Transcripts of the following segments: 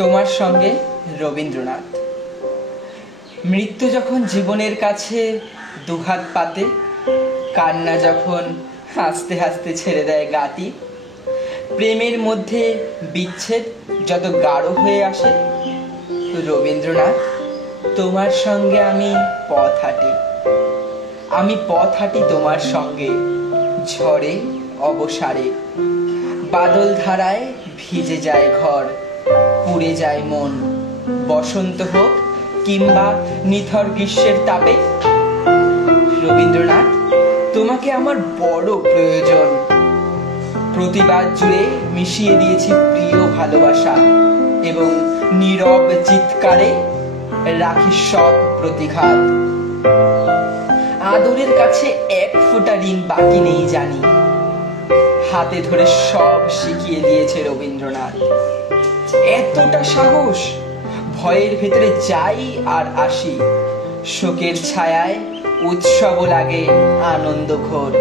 তোমার সঙ্গে রবীন্দ্রনাথ। মৃত্যু যখন জীবনের কাছে দুহাত পাতে, কান্না যখন হাসতে হাসতে ছেড়ে দেয় গাতি, প্রেমের মধ্যে বিচ্ছেদ যত গাঢ় হয়ে আসে, রবীন্দ্রনাথ তোমার সঙ্গে আমি পথ হাঁটি। আমি পথ হাঁটি তোমার সঙ্গে, ঝড়ে অবসারে, বাদল ধারায় ভিজে যায় ঘর, পুড়ে যায় মন, বসন্ত হোক কিংবা নিথর গ্রীষ্মের তাপে। রবীন্দ্রনাথ, তোমাকে আমার বড় প্রয়োজন। প্রতিবাদ জুড়ে মিশিয়ে দিয়েছি প্রিয় ভালোবাসা, এবং নীরব চিৎকারে রাখি সব প্রতিঘাত। আদরের কাছে এক ফোঁটা ঋণ বাকি নেই জানি, হাতে ধরে সব শিখিয়ে দিয়েছে রবীন্দ্রনাথ। এতটা সাহস, ভয়ের ভেতরে যাই আর আসি, শোকের ছায়ায় উৎসব লাগে আনন্দ ঘোর।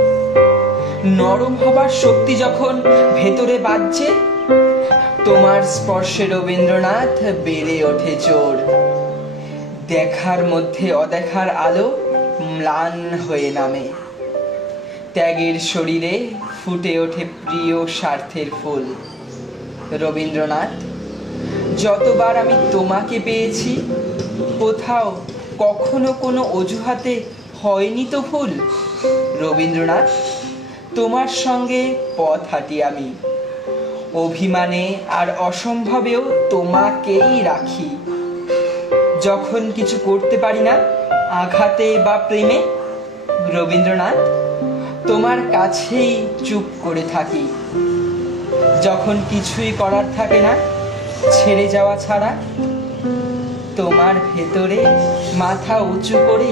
নরম হবার শক্তি যখন ভেতরে বাজছে, তোমার স্পর্শে রবীন্দ্রনাথ বেড়ে ওঠে জোর। দেখার মধ্যে অদেখার আলো ম্লান হয়ে নামে, ত্যাগের শরীরে ফুটে ওঠে প্রিয় স্বার্থের ফুল। রবীন্দ্রনাথ, যতবার আমি তোমাকে পেয়েছি, কোথাও কখনো কোনো অজুহাতে হয়নি তো ভুল। রবীন্দ্রনাথ, তোমার সঙ্গে পথ হাঁটি আমি, অভিমানে আর অসম্ভবেও তোমাকেই রাখি। যখন কিছু করতে পারি না আঘাতে বা প্রেমে, রবীন্দ্রনাথ তোমার কাছেই চুপ করে থাকি। যখন কিছুই করার থাকে না, ছেড়ে যাওয়া ছাড়া, তোমার ভেতরে মাথা উঁচু করে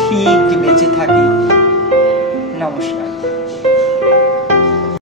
ঠিক বেঁচে থাকি।